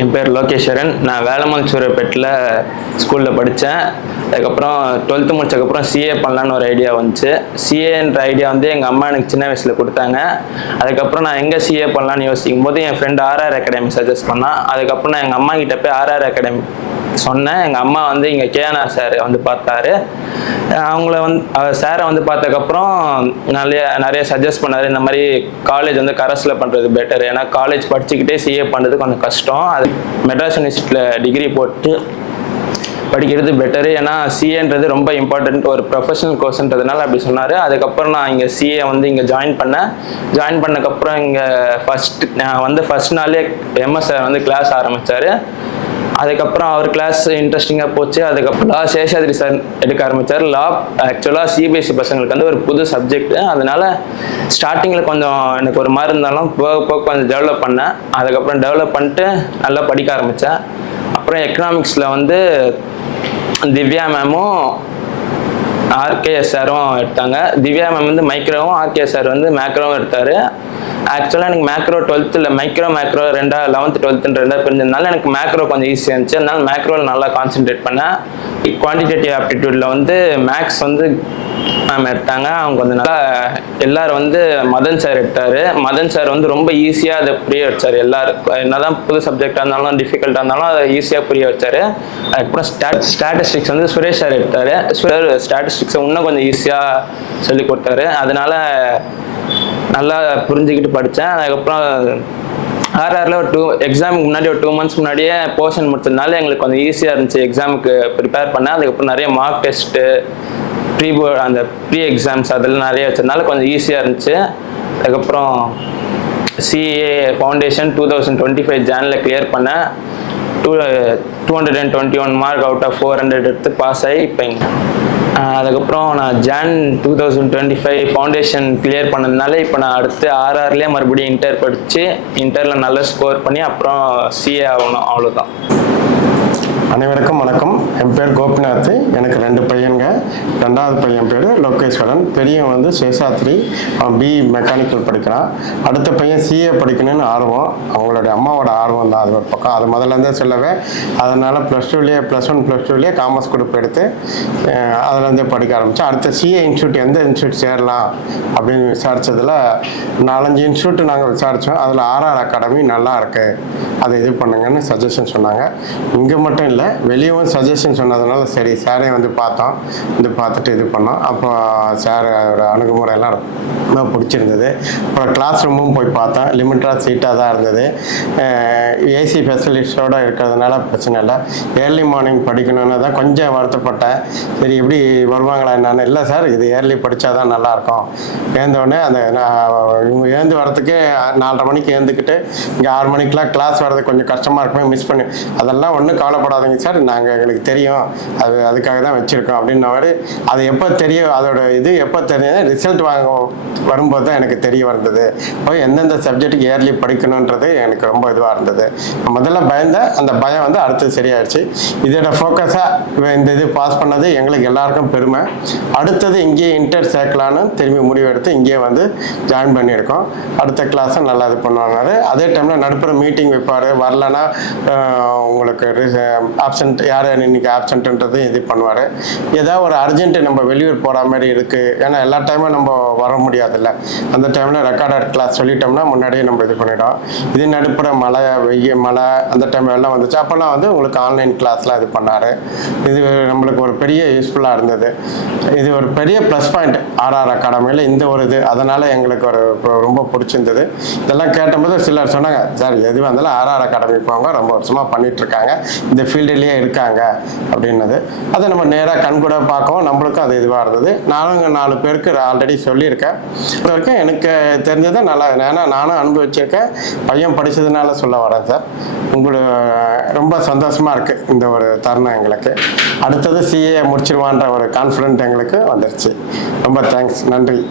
என் பேர் லோகேஸ்வரன். நான் வேலம்மாள் சூரப்பேட்டில் ஸ்கூலில் படித்தேன். அதுக்கப்புறம் 12th முடிச்சதுக்கப்புறம் சிஏ பண்ணலான்னு ஒரு ஐடியா வந்துச்சு. சிஏன்ற ஐடியா வந்து எங்கள் அம்மா எனக்கு சின்ன வயசில் கொடுத்தாங்க. அதுக்கப்புறம் நான் எங்கே சிஏ பண்ணலான்னு யோசிக்கும் போது என் ஃப்ரெண்டு ஆர்ஆர் அகாடமி சஜஸ்ட் பண்ணான். அதுக்கப்புறம் நான் எங்கள் அம்மா கிட்ட போய் ஆர்ஆர் அகாடமி சொன்னேன். எங்கள் அம்மா வந்து இங்கே கேஆர்ஆர் சார் வந்து பார்த்தாரு. சாரை வந்து பார்த்ததுக்கப்புறம் நிறைய சஜஸ்ட் பண்ணார். இந்த மாதிரி காலேஜ் வந்து கரஸில் பண்ணுறது பெட்டர், ஏன்னா காலேஜ் படிச்சுக்கிட்டே சிஏ பண்ணுறது கொஞ்சம் கஷ்டம். அது மெட்ராஸ் யூனிவர்சிட்டியில் டிகிரி போட்டு படிக்கிறது பெட்டரு, ஏன்னா சிஏன்றது ரொம்ப இம்பார்ட்டண்ட், ஒரு ப்ரொஃபஷனல் கோர்ஸ்ன்றதுனால அப்படி சொன்னார். அதுக்கப்புறம் நான் இங்கே சிஏ வந்து இங்கே ஜாயின் பண்ணக்கப்புறம் இங்கே ஃபஸ்ட் நாளே எம்எஸ் சார் வந்து கிளாஸ் ஆரம்பித்தார். அதுக்கப்புறம் அவர் கிளாஸ் இன்ட்ரெஸ்டிங்காக போச்சு. அதுக்கப்புறம் லா சேஷாத்ரி சார் எடுக்க ஆரம்பித்தார். லா ஆக்சுவலாக சிபிஎஸ்சி பசங்களுக்கு வந்து ஒரு புது சப்ஜெக்ட், அதனால ஸ்டார்டிங்கில் கொஞ்சம் எனக்கு ஒரு மாதிரி இருந்தாலும் போக கொஞ்சம் டெவலப் பண்ணேன். அதுக்கப்புறம் டெவலப் பண்ணிட்டு நல்லா படிக்க ஆரம்பித்தேன். அப்புறம் எக்கனாமிக்ஸில் வந்து திவ்யா மேமும் ஆர்கேஎஸ் சாரும் எடுத்தாங்க. திவ்யா மேம் வந்து மைக்ரோவும், ஆர்கேஎஸ் சார் வந்து மேக்ரோவும் எடுத்தார். ஆக்சுவலாக எனக்கு macro 12th macro 11th 12th பிரிஞ்சதுனால எனக்கு மேக்ரோ கொஞ்சம் ஈஸியாக இருந்துச்சு. அதனால மேக்ரோவில் நல்லா கான்சென்ட்ரேட் பண்ணேன். குவான்டிடேட்டிவ் ஆப்டிடியூடில் வந்து மேக்ஸ் வந்து மேம் எடுத்தாங்க. அவங்க வந்து நல்லா எல்லாரும் வந்து மதன் சார் எடுத்தார். மதன் சார் வந்து ரொம்ப ஈஸியாக அதை புரிய வச்சார். எல்லாரும் என்னதான் புது சப்ஜெக்டாக இருந்தாலும் டிஃபிகல்ட்டாக இருந்தாலும் அதை ஈஸியாக புரிய வச்சார். அதுக்கப்புறம் ஸ்டாட்டிஸ்டிக்ஸ் வந்து சுரேஷ் சார் எடுத்தார். ஸ்டாட்டிஸ்டிக்ஸை இன்னும் கொஞ்சம் ஈஸியாக சொல்லி கொடுத்தாரு. அதனால நல்லா புரிஞ்சுக்கிட்டு படித்தேன். அதுக்கப்புறம் ஆர்ஆரில் எக்ஸாமுக்கு முன்னாடி ஒரு 2 months முன்னாடியே போர்ஷன் முடிச்சதுனால எங்களுக்கு கொஞ்சம் ஈஸியாக இருந்துச்சு எக்ஸாமுக்கு ப்ரிப்பேர் பண்ணேன். அதுக்கப்புறம் நிறைய மார்க் டெஸ்ட்டு, ப்ரீ எக்ஸாம்ஸ் அதெல்லாம் நிறைய வச்சதுனால கொஞ்சம் ஈஸியாக இருந்துச்சு. அதுக்கப்புறம் சிஏ ஃபவுண்டேஷன் 2025 ஜானில் கிளியர் பண்ணேன். 221 மார்க் அவுட் ஆஃப் 400 எடுத்து பாஸ் ஆகி இப்போ இங்கே. அதுக்கப்புறம் நான் ஜான் 2025 ஃபவுண்டேஷன் கிளியர் பண்ணதுனால இப்போ நான் அடுத்து ஆர்ஆர்லேயே மறுபடியும் இன்டர் படித்து இன்டரில் நல்ல ஸ்கோர் பண்ணி அப்புறம் சிஏ ஆகணும், அவ்வளோதான். அனைவருக்கும் வணக்கம். என் பேர் கோபிநாத். எனக்கு 2 பையன்க. 2வது பையன் பேர் லோகேஸ்வரன். பெரியவன் வந்து சேஷாத்ரி, அவன் பிஇ மெக்கானிக்கல் படிக்கிறான். அடுத்த பையன் சிஏ படிக்கணும்னு ஆர்வம், அவங்களுடைய அம்மாவோட ஆர்வம் தான் அது ஒரு பக்கம். அது முதல்லேருந்தே சொல்லவே, அதனால் +1 +2 காமர்ஸ் குரூப் எடுத்து அதுலேருந்தே படிக்க ஆரம்பித்தேன். அடுத்த சிஏ இன்ஸ்டியூட் எந்த இன்ஸ்டியூட் சேரலாம் அப்படின்னு விசாரித்ததில் 4-5 இன்ஸ்டியூட் நாங்கள் விசாரித்தோம். அதில் ஆர்ஆர் அகாடமி நல்லா இருக்குது, அதை இது பண்ணுங்கன்னு சஜஷன் சொன்னாங்க. இங்கே மட்டும் இல்லை, வெளியவும் சஜஷன் சொன்னதுனால சரி சாரே வந்து பார்த்தோம். பார்த்துட்டு இது பண்ணோம். அப்போ சாரோட அணுகுமுறையெல்லாம் ரொம்ப பிடிச்சிருந்தது. அப்புறம் கிளாஸ் ரூமும் போய் பார்த்தோம். லிமிட்டடாக சீட்டாக தான் இருந்தது. ஏசி ஃபெசிலிட்டிஸோடு இருக்கிறதுனால பிரச்சனை இல்லை. ஏர்லி மார்னிங் படிக்கணும்னு தான் கொஞ்சம் வருத்தப்பட்டேன். சரி எப்படி வருவாங்களா என்னன்னு. இல்லை சார், இது ஏர்லி படித்தா தான் நல்லாயிருக்கும். எழுந்தவுடனே அந்த எழுந்து வரத்துக்கு 4:30 மணிக்கு எழுந்துக்கிட்டு இங்கே 6 மணிக்கெலாம் கிளாஸ் வர்றது கொஞ்சம் கஷ்டமாக இருக்குமே, மிஸ் பண்ணி. அதெல்லாம் ஒன்றும் கவலைப்படாதீங்க சார், நாங்கள் எங்களுக்கு தெரியும், அதுக்காக தான் வச்சுருக்கோம் அப்படின்ன மாதிரி. அது எப்போ தெரியும், அதோட இது எப்போ தெரியும், ரிசல்ட் வரும்போது தான் எனக்கு தெரிய வந்தது. போய் எந்தெந்த சப்ஜெக்ட்டுக்கு ஏர்லி படிக்கணுன்றது எனக்கு ரொம்ப இதுவாக இருந்தது. முதல்ல பயந்தேன், அந்த பயம் வந்து அடுத்தது சரியாயிடுச்சு. இதோட ஃபோக்கஸாக இந்த இது பாஸ் பண்ணது எங்களுக்கு எல்லாருக்கும் பெருமை. அடுத்தது இங்கேயே இன்டர் சேர்க்கலான்னு திரும்பி முடிவெடுத்து இங்கேயே வந்து ஜாயின் பண்ணியிருக்கோம். அடுத்த கிளாஸும் நல்லா இது பண்ணுவாங்க. அதே டைமில் நடுப்புற மீட்டிங் வைப்பார். வரலன்னா உங்களுக்கு ஆப்சண்ட், யார் இன்னைக்கு ஆப்சண்ட்ன்றது இது பண்ணுவார். ஏதாவது ஒரு அர்ஜென்ட்டு நம்ம வெளியூர் போகிற மாதிரி இருக்குது, ஏன்னா எல்லா டைமும் நம்ம வர முடியாதுல்ல. அந்த டைமில் ரெக்கார்டட் கிளாஸ் சொல்லிட்டோம்னா முன்னாடியே நம்ம இது பண்ணிட்டோம். இது நடுப்புற மழை அந்த டைம் எல்லாம் வந்துச்சு. அப்போல்லாம் வந்து உங்களுக்கு ஆன்லைன் கிளாஸ்லாம் இது பண்ணார். இது நம்மளுக்கு ஒரு பெரிய யூஸ்ஃபுல்லாக இருந்தது. இது ஒரு பெரிய ப்ளஸ் பாயிண்ட் ஆர்ஆர் அகாடமியில் இந்த ஒரு இது. அதனால் எங்களுக்கு ரொம்ப பிடிச்சிருந்தது. இதெல்லாம் கேட்டபோது சிலர் சொன்னாங்க, சார் எது வந்தாலும் ஆர்ஆர் அகாடமி போங்க, ரொம்ப வருஷமாக பண்ணிகிட்ருக்காங்க, இந்த ஃபீல்டுலேயே இருக்காங்க அப்படின்னது. அதை நம்ம நேராக கண்கூட பார்க்கவும் நம்மளுக்கும் அது இதுவாக இருந்தது. நானும் 4 பேருக்கு ஆல்ரெடி சொல்லியிருக்கேன். இது வரைக்கும் எனக்கு தெரிஞ்சது நல்லா, ஏன்னா நானும் அனுபவிச்சிருக்கேன், பையன் படித்ததுனால சொல்ல வரேன் சார். உங்களுக்கு ரொம்ப சந்தோஷமாக இருக்குது இந்த ஒரு தருணம் எங்களுக்கு. அடுத்தது சிஏ முடிச்சிருவான்ற ஒரு கான்ஃபிடென்ட் எங்களுக்கு வந்துருச்சு. ரொம்ப தேங்க்ஸ், நன்றி.